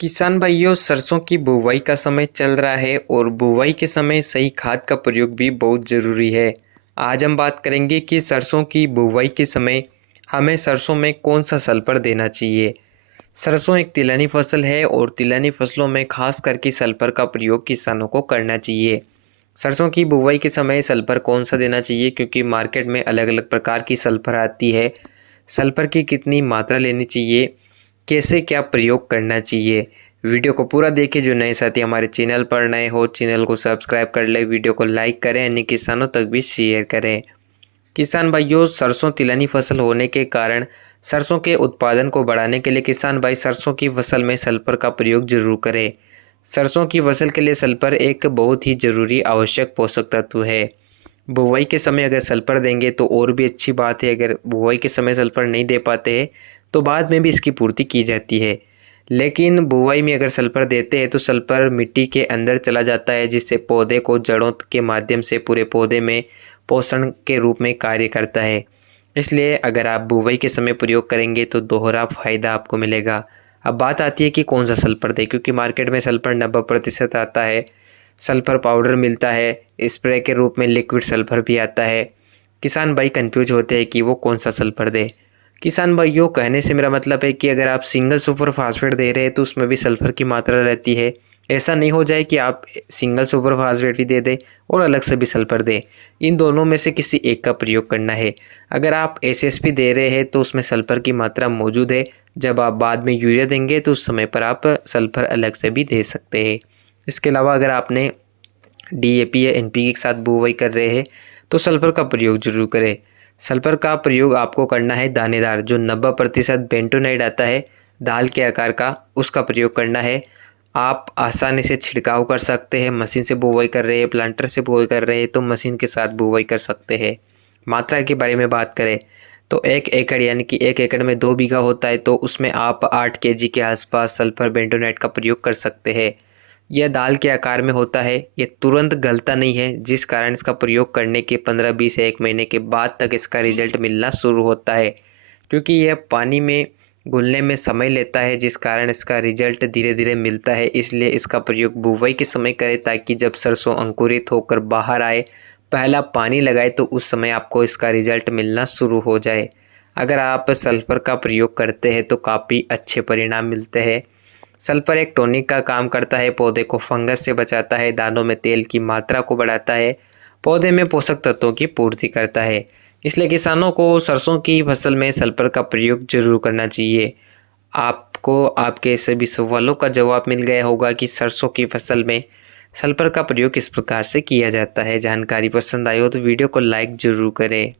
किसान भाइयों, सरसों की बुवाई का समय चल रहा है और बुवाई के समय सही खाद का प्रयोग भी बहुत ज़रूरी है। आज हम बात करेंगे कि सरसों की बुवाई के समय हमें सरसों में कौन सा सल्फर देना चाहिए। सरसों एक तिलहनी फसल है और तिलहनी फसलों में खास करके सल्फर का प्रयोग किसानों को करना चाहिए। सरसों की बुवाई के समय सल्फर कौन सा देना चाहिए, क्योंकि मार्केट में अलग अलग प्रकार की सल्फर आती है। सल्फर की कितनी मात्रा लेनी चाहिए, कैसे क्या प्रयोग करना चाहिए, वीडियो को पूरा देखें। जो नए साथी हमारे चैनल पर नए हो, चैनल को सब्सक्राइब कर ले, वीडियो को लाइक करें, अन्य किसानों तक भी शेयर करें। किसान भाइयों, सरसों तिलहनी फसल होने के कारण सरसों के उत्पादन को बढ़ाने के लिए किसान भाई सरसों की फसल में सल्फर का प्रयोग जरूर करें। सरसों की फसल के लिए सल्फर एक बहुत ही ज़रूरी आवश्यक पोषक तत्व है। बुवाई के समय अगर सल्फर देंगे तो और भी अच्छी बात है। अगर बुवाई के समय सल्फर नहीं दे पाते हैं तो बाद में भी इसकी पूर्ति की जाती है, लेकिन बुवाई में अगर सल्फर देते हैं तो सल्फर मिट्टी के अंदर चला जाता है, जिससे पौधे को जड़ों के माध्यम से पूरे पौधे में पोषण के रूप में कार्य करता है। इसलिए अगर आप बुवाई के समय प्रयोग करेंगे तो दोहरा फायदा आपको मिलेगा। अब बात आती है कि कौन सा सल्फर दें, क्योंकि मार्केट में सल्फर 90% आता है। सल्फर पाउडर मिलता है, स्प्रे के रूप में लिक्विड सल्फर भी आता है। किसान भाई कंफ्यूज होते हैं कि वो कौन सा सल्फर दे। किसान भाइयों, कहने से मेरा मतलब है कि अगर आप सिंगल सुपर फास्फेट दे रहे हैं तो उसमें भी सल्फर की मात्रा रहती है। ऐसा नहीं हो जाए कि आप सिंगल सुपर फास्फेट भी दे दें और अलग से भी सल्फर दें। इन दोनों में से किसी एक का प्रयोग करना है। अगर आप एसएसपी दे रहे हैं तो उसमें सल्फर की मात्रा मौजूद है। जब आप बाद में यूरिया देंगे तो उस समय पर आप सल्फर अलग से भी दे सकते हैं। इसके अलावा अगर आपने डीएपी या एनपीके के साथ बुवाई कर रहे हैं तो सल्फर का प्रयोग जरूर करें। सल्फर का प्रयोग आपको करना है दानेदार, जो 90% बेंटोनाइट आता है दाल के आकार का, उसका प्रयोग करना है। आप आसानी से छिड़काव कर सकते हैं। मशीन से बुवाई कर रहे हैं, प्लांटर से बुवाई कर रहे हैं तो मशीन के साथ बुवाई कर सकते हैं। मात्रा के बारे में बात करें तो 1 एकड़ यानी कि 1 एकड़ में 2 बीघा होता है, तो उसमें आप 8 kg के आसपास सल्फर बेंटोनाइट का प्रयोग कर सकते हैं। यह दाल के आकार में होता है, ये तुरंत गलता नहीं है, जिस कारण इसका प्रयोग करने के 15-20 या 1 महीने के बाद तक इसका रिजल्ट मिलना शुरू होता है, क्योंकि यह पानी में घुलने में समय लेता है, जिस कारण इसका रिजल्ट धीरे धीरे मिलता है। इसलिए इसका प्रयोग बुवाई के समय करें, ताकि जब सरसों अंकुरित होकर बाहर आए, पहला पानी लगाए तो उस समय आपको इसका रिजल्ट मिलना शुरू हो जाए। अगर आप सल्फर का प्रयोग करते हैं तो काफ़ी अच्छे परिणाम मिलते हैं। सल्फर एक टॉनिक का काम करता है, पौधे को फंगस से बचाता है, दानों में तेल की मात्रा को बढ़ाता है, पौधे में पोषक तत्वों की पूर्ति करता है। इसलिए किसानों को सरसों की फसल में सल्फर का प्रयोग जरूर करना चाहिए। आपको आपके सभी सवालों का जवाब मिल गया होगा कि सरसों की फसल में सल्फर का प्रयोग किस प्रकार से किया जाता है। जानकारी पसंद आई हो तो वीडियो को लाइक ज़रूर करें।